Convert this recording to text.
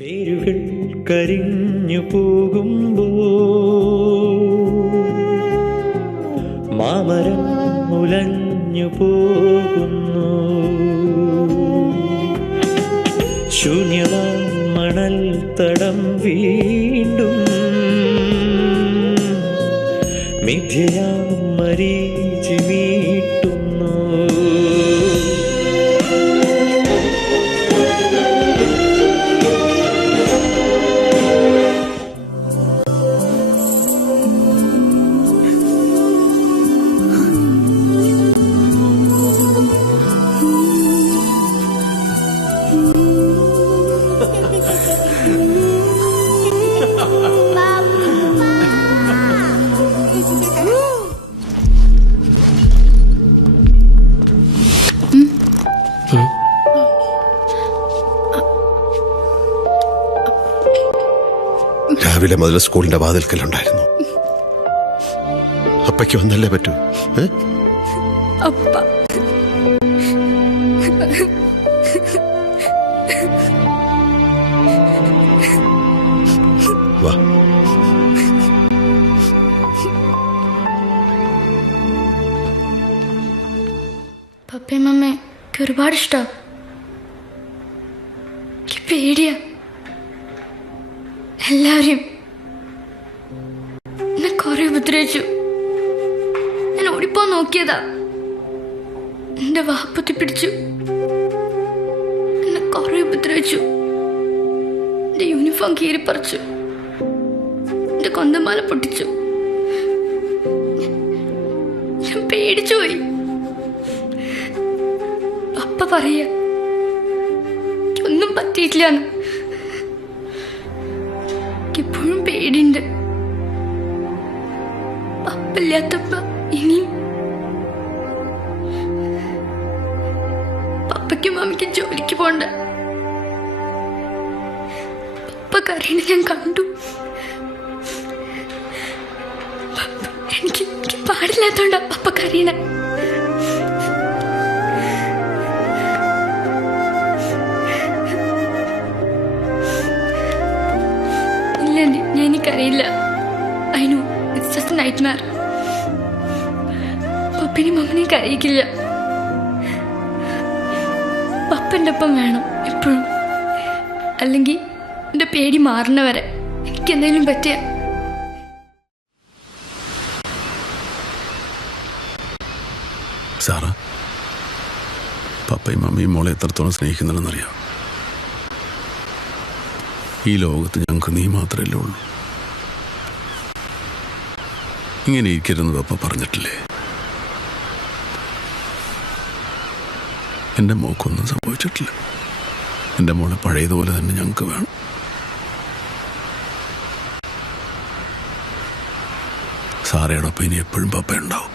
വേരുകൾ കരിഞ്ഞു പോകുമ്പോൾ മാമരം മുലഞ്ഞു പോകുന്നു. ശൂന്യമാം മണൽ തടം വീണ്ടും മിഥ്യയാം മരീചി മീട്ടുന്നു. രാവിലെ മുതൽ സ്കൂളിന്റെ വാതിൽക്കലുണ്ടായിരുന്നു. അപ്പയ്ക്ക് വന്നല്ലേ പറ്റൂ. വാ. പപ്പയും മമ്മയെ ഒരുപാട് ഇഷ്ടം. പേടിയാ എല്ലാവരെയും. എന്നെ കുറെ ഉപദ്രവിച്ചു. ഞാൻ ഓടിപ്പോ നോക്കിയതാ. എന്റെ വാപ്പത്തി പിടിച്ചു. എന്നെ കുറെ ഉപദ്രവിച്ചു. എന്റെ യൂണിഫോം കീറിപ്പറിച്ചു. എന്റെ കൊന്തമാല പൊട്ടിച്ചു. ഞാൻ പേടിച്ചു പോയി. പപ്പ പറയാ ഒന്നും പറ്റിയിട്ടില്ലാന്ന്. ഇപ്പോഴും പേടിയുണ്ട്. പപ്പില്ലാത്തപ്പ ഇനിയും പപ്പയ്ക്കും മമ്മിക്കും ജോലിക്ക് പോണ്ട. പപ്പ കരയണ ഞാൻ കണ്ടു. എനിക്ക് പാടില്ലാത്തോണ്ടാ പപ്പ കരയണ. ഞാൻ എനിക്കറിയില്ല. I know it's just nightmare. പപ്പിനെയും മമ്മനെയും കരയിക്കില്ല. പപ്പ എൻ്റെ ഒപ്പം വേണം എപ്പോഴും. അല്ലെങ്കിൽ എൻ്റെ പേടി മാറുന്നവരെ എനിക്ക് എന്തെങ്കിലും പറ്റിയ. സാറാ, പപ്പയും മമ്മിയും മോളെ എത്രത്തോളം സ്നേഹിക്കുന്നുണ്ടെന്നറിയാം. ഈ ലോകത്ത് ഞങ്ങൾക്ക് നീ മാത്രമല്ലേ ഉള്ളൂ. ഇങ്ങനെ ഇരിക്കരുതെന്ന് പപ്പ പറഞ്ഞിട്ടില്ലേ? എൻ്റെ മോക്കൊന്നും സംഭവിച്ചിട്ടില്ല. എൻ്റെ മോളെ പഴയതുപോലെ തന്നെ ഞങ്ങൾക്ക് വേണം. സാറയോടൊപ്പം ഇനി എപ്പോഴും പപ്പ ഉണ്ടാവും.